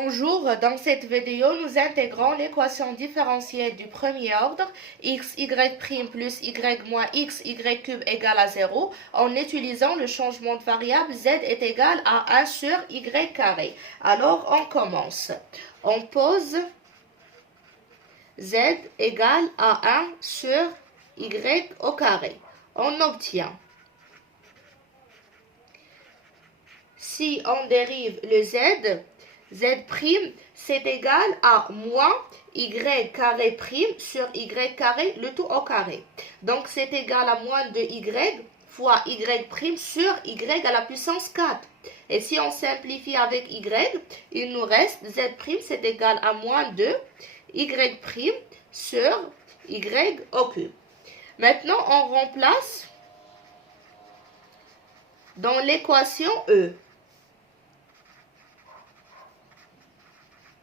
Bonjour, dans cette vidéo, nous intégrons l'équation différentielle du premier ordre x, y' plus y moins x, y cube égale à 0 en utilisant le changement de variable z est égal à 1 sur y carré. Alors, on commence. On pose z égale à 1 sur y au carré. On obtient, si on dérive le z, z' c'est égal à moins y carré prime sur y carré, le tout au carré. Donc c'est égal à moins de y fois y prime sur y à la puissance 4. Et si on simplifie avec y, il nous reste z' c'est égal à moins de y prime sur y au cube. Maintenant on remplace dans l'équation E.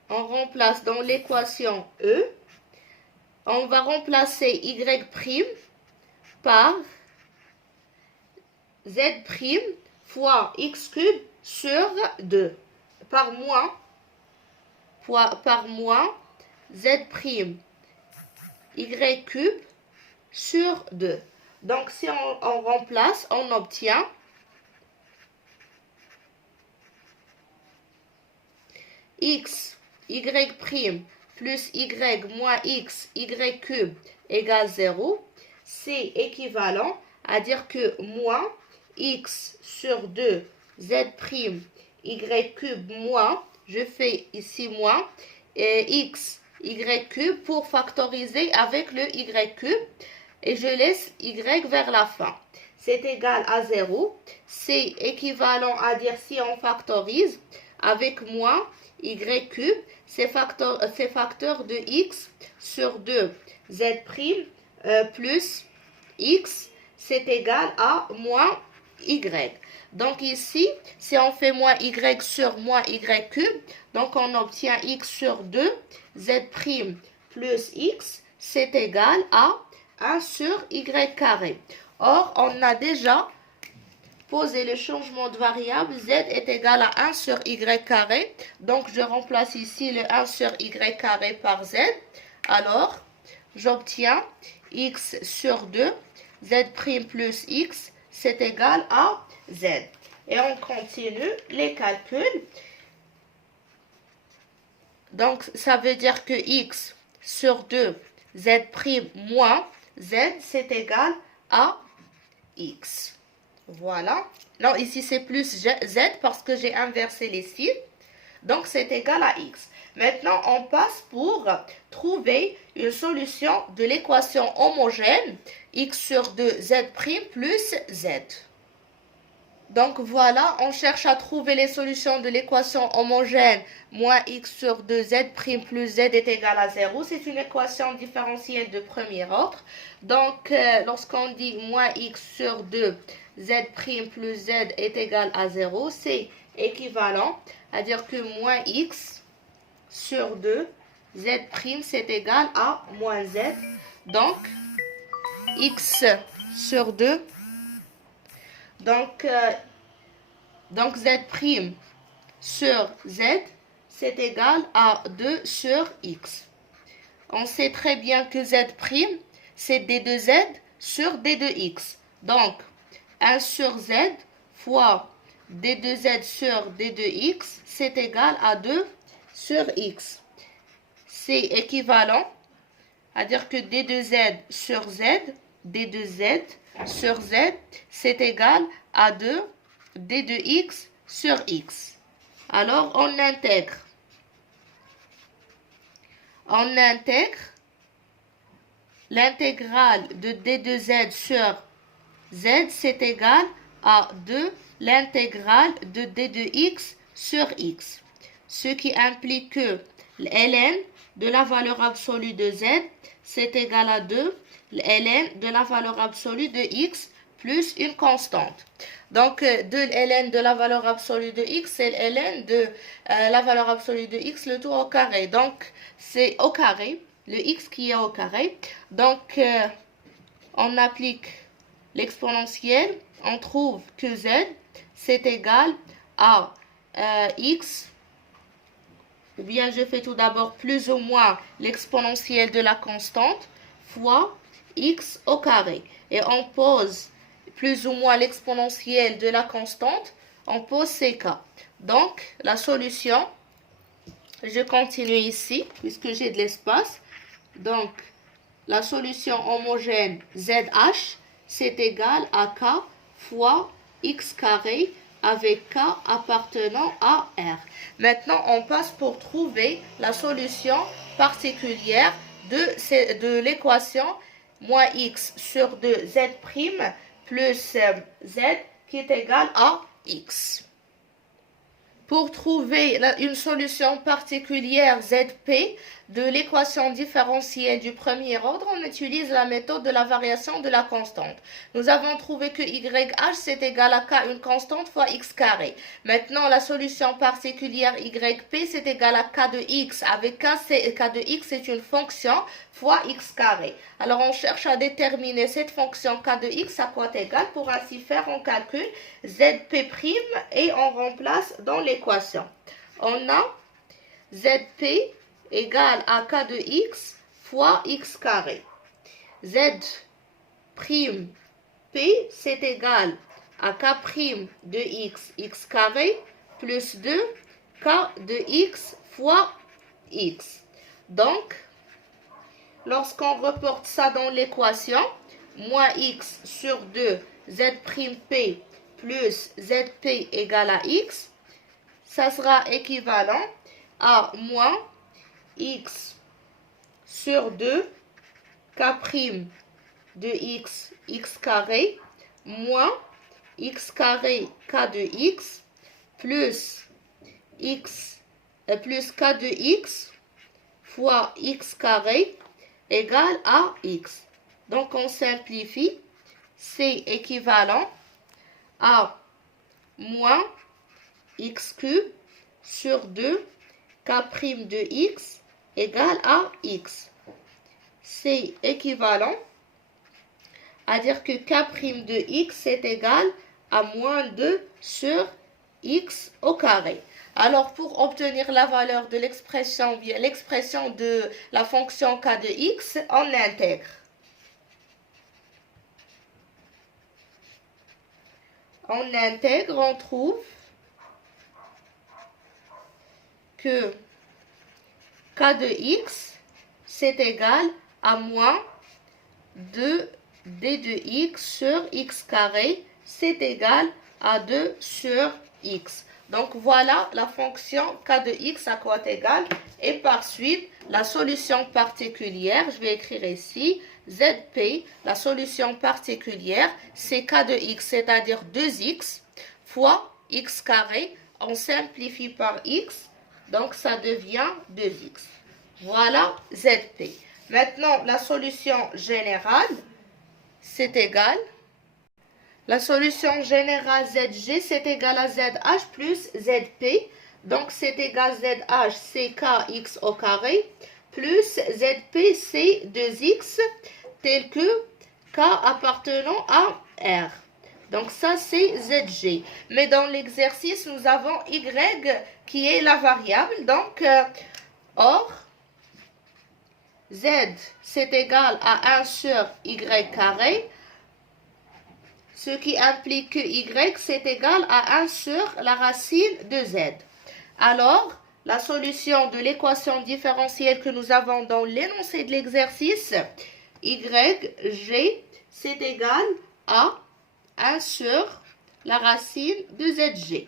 On remplace dans l'équation E, on va remplacer y' par z' fois x cube sur 2, par moins z' y cube sur 2. Donc si on remplace, on obtient x y' plus y moins x, y cube égale 0, c'est équivalent à dire que moins x sur 2 z' y cube moins, je fais ici moins, et x y cube pour factoriser avec le y cube, et je laisse y vers la fin. C'est égal à 0, c'est équivalent à dire si on factorise avec moins y cube, c'est facteur de x sur 2 z' plus x, c'est égal à moins y. Donc ici, si on fait moins y sur moins y cube, donc on obtient x sur 2 z' plus x, c'est égal à 1 sur y carré. Or, on a déjà poser le changement de variable, z est égal à 1 sur y carré. Donc, je remplace ici le 1 sur y carré par z. Alors, j'obtiens x sur 2, z' plus x, c'est égal à z. Et on continue les calculs. Donc, ça veut dire que x sur 2, z' moins z, c'est égal à x. Voilà. Non, ici c'est plus z parce que j'ai inversé les signes. Donc c'est égal à x. Maintenant, on passe pour trouver une solution de l'équation homogène x sur 2 z' plus z. Donc voilà, on cherche à trouver les solutions de l'équation homogène moins x sur 2 z' plus z est égal à 0. C'est une équation différentielle de premier ordre. Donc lorsqu'on dit moins x sur 2 z' plus z est égal à 0, c'est équivalent à dire que moins x sur 2 z' c'est égal à moins z. Donc x sur 2, donc z' sur z, c'est égal à 2 sur x. On sait très bien que z', c'est d2z sur d2x. Donc, 1 sur z fois d2z sur d2x, c'est égal à 2 sur x. C'est équivalent à dire que d2z sur z, d2z sur z, c'est égal à 2 d2x sur x. Alors, on intègre. On intègre l'intégrale de d2z sur z, c'est égal à 2 l'intégrale de d2x sur x. Ce qui implique que ln de la valeur absolue de z, c'est égal à 2 ln de la valeur absolue de x plus une constante. Donc, de ln de la valeur absolue de x, c'est ln de la valeur absolue de x, le tout au carré. Donc, c'est au carré, le x qui est au carré. Donc, on applique l'exponentielle, on trouve que z, c'est égal à x bien je fais tout d'abord plus ou moins l'exponentielle de la constante fois x au carré. Et on pose plus ou moins l'exponentielle de la constante, on pose ck. Donc, la solution, je continue ici, puisque j'ai de l'espace. Donc, la solution homogène ZH, c'est égal à k fois x carré avec k appartenant à R. Maintenant, on passe pour trouver la solution particulière de l'équation moins x sur 2 z' plus z qui est égal à x. Pour trouver une solution particulière ZP de l'équation différentielle du premier ordre, on utilise la méthode de la variation de la constante. Nous avons trouvé que YH c'est égal à K une constante fois X carré. Maintenant, la solution particulière YP c'est égal à K de X. Avec K de X c'est une fonction fois X carré. Alors, on cherche à déterminer cette fonction K de X à quoi est égal. Pour ainsi faire, on calcule ZP' et on remplace dans l'équation. On a ZP égale à K de X fois X carré. Z' P c'est égal à K' de X, X carré, plus 2 K de X fois X. Donc, lorsqu'on reporte ça dans l'équation, moins X sur 2 Z'P plus ZP égale à X, ça sera équivalent à moins X sur 2 K' de X, X carré, moins X carré K de X, plus K de X fois X carré égale à X. Donc, on simplifie. C'est équivalent à moins X cube sur 2 K' de X égale à X. C'est équivalent à dire que K' de X est égal à moins 2 sur X au carré. Alors, pour obtenir la valeur de l'expression, bien l'expression de la fonction K de X, on l'intègre. On intègre, on trouve que K de X, c'est égal à moins 2 d de X sur X carré, c'est égal à 2 sur X. Donc, voilà la fonction K de X à quoi est égal. Et par suite, la solution particulière, je vais écrire ici, ZP, la solution particulière, c'est K de X, c'est-à-dire 2X fois X carré. On simplifie par X, donc ça devient 2X. Voilà ZP. Maintenant, la solution générale, c'est égal. La solution générale ZG, c'est égal à ZH plus ZP. Donc, c'est égal à ZH, c'est KX au carré, plus ZP, c'est 2X, tel que K appartenant à R. Donc, ça, c'est ZG. Mais dans l'exercice, nous avons Y qui est la variable. Donc, or, Z, c'est égal à 1 sur Y carré, ce qui implique que Y, c'est égal à 1 sur la racine de Z. Alors, la solution de l'équation différentielle que nous avons dans l'énoncé de l'exercice, YG, c'est égal à 1 sur la racine de ZG.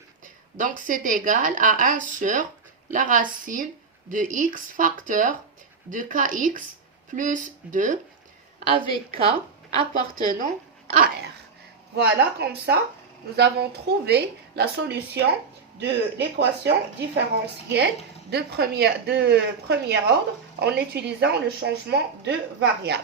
Donc, c'est égal à 1 sur la racine de X facteur de KX plus 2 avec K appartenant à R. Voilà, comme ça, nous avons trouvé la solution de l'équation différentielle de premier ordre en utilisant le changement de variable.